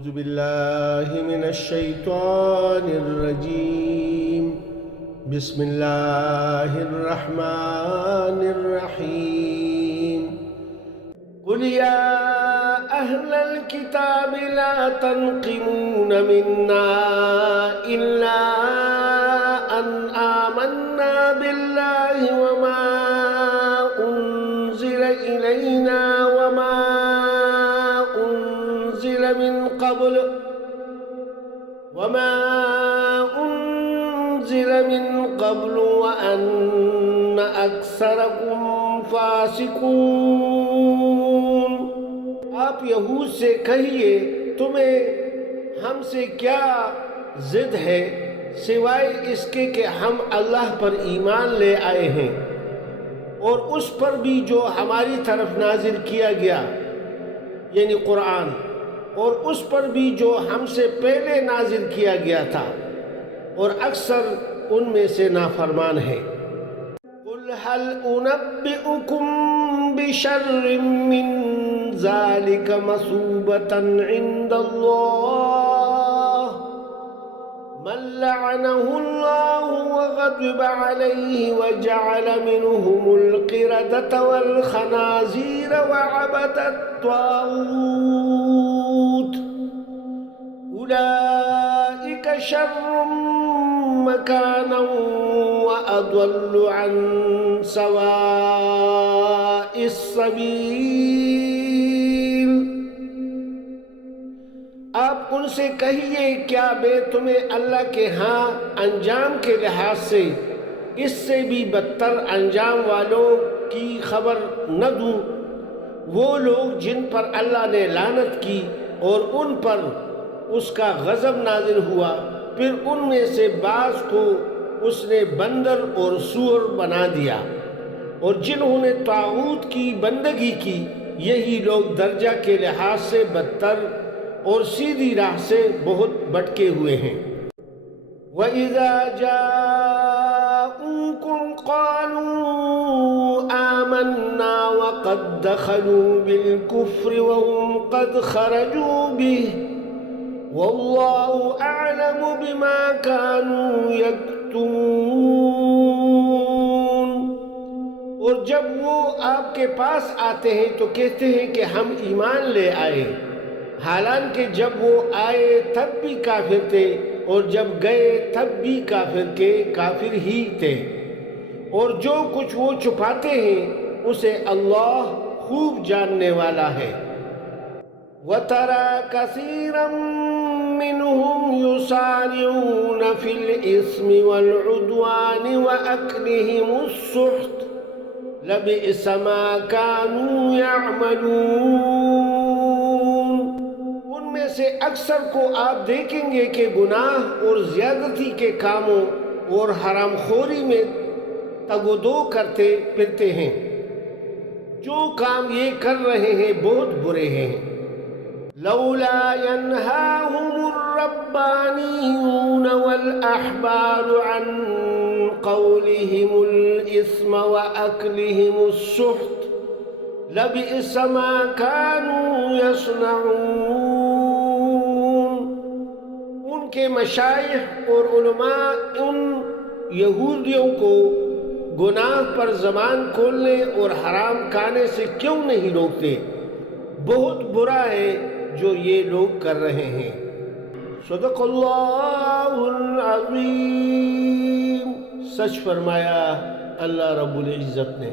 أعوذ بالله من الشيطان الرجيم بسم الله الرحمن الرحيم قل يا أهل الكتاب لا تنقمون منا إلا أن آمنا بالله وما أنزل إلينا وما أنزل من قبل وأن أكثركم فاسقون۔ آپ یہود سے کہیے تمہیں ہم سے کیا ضد ہے سوائے اس کے کہ ہم اللہ پر ایمان لے آئے ہیں اور اس پر بھی جو ہماری طرف نازل کیا گیا یعنی قرآن، اور اس پر بھی جو ہم سے پہلے نازل کیا گیا تھا، اور اکثر ان میں سے نافرمان ہیں۔ قل هل انبئكم بشر من ذلك مثوبة عند الله من لعنه الله وغضب عليه وجعل منهم القردة والخنازير وعبد الطاغوت أولئك شر مكانا وأضل عن سواء السبيل۔ آپ ان سے کہیے کیا میں تمہیں اللہ کے ہاں انجام کے لحاظ سے اس سے بھی بدتر انجام والوں کی خبر نہ دوں؟ وہ لوگ جن پر اللہ نے لعنت کی اور ان پر اس کا غضب نازل ہوا، پھر ان میں سے بعض کو اس نے بندر اور سور بنا دیا، اور جنہوں نے طاغوت کی بندگی کی، یہی لوگ درجہ کے لحاظ سے بدتر اور سیدھی راہ سے بہت بھٹکے ہوئے ہیں۔ وَإِذَا جَاءُوكُمْ قَالُوا آمَنَّا وَقَدْ دَخَلُوا بِالْكُفْرِ وَهُمْ قَدْ خَرَجُوا بِهِ وَاللَّهُ أَعْلَمُ بِمَا كَانُوا يَكْتُمُونَ۔ اور جب وہ آپ کے پاس آتے ہیں تو کہتے ہیں کہ ہم ایمان لے آئے، حالانکہ جب وہ آئے تب بھی کافر تھے، اور جب گئے تب بھی کافر ہی تھے، اور جو کچھ وہ چھپاتے ہیں اسے اللہ خوب جاننے والا ہے۔ وَتَرَى كَثِيرًا مِّنْهُمْ يُسَارِعُونَ فِي الْإِثْمِ وَالْعُدْوَانِ وَأَكْلِهِمُ السُّحْتَ لَبِئْسَ مَا كَانُوا يَعْمَلُونَ۔ ان میں سے اکثر کو آپ دیکھیں گے کہ گناہ اور زیادتی کے کاموں اور حرام خوری میں تگ و دو کرتے پھرتے ہیں۔ جو کام یہ کر رہے ہیں بہت برے ہیں۔ لولا ينهاهم الربانيون والأحبار عن قولهم الإثم وأكلهم السحت لبئس ما كانوا يصنعون۔ ان کے مشائخ اور علماء ان یہودیوں کو گناہ پر زبان کھولنے اور حرام کھانے سے کیوں نہیں روکتے؟ بہت برا ہے جو یہ لوگ کر رہے ہیں۔ صدق اللہ العظیم۔ سچ فرمایا اللہ رب العزت نے۔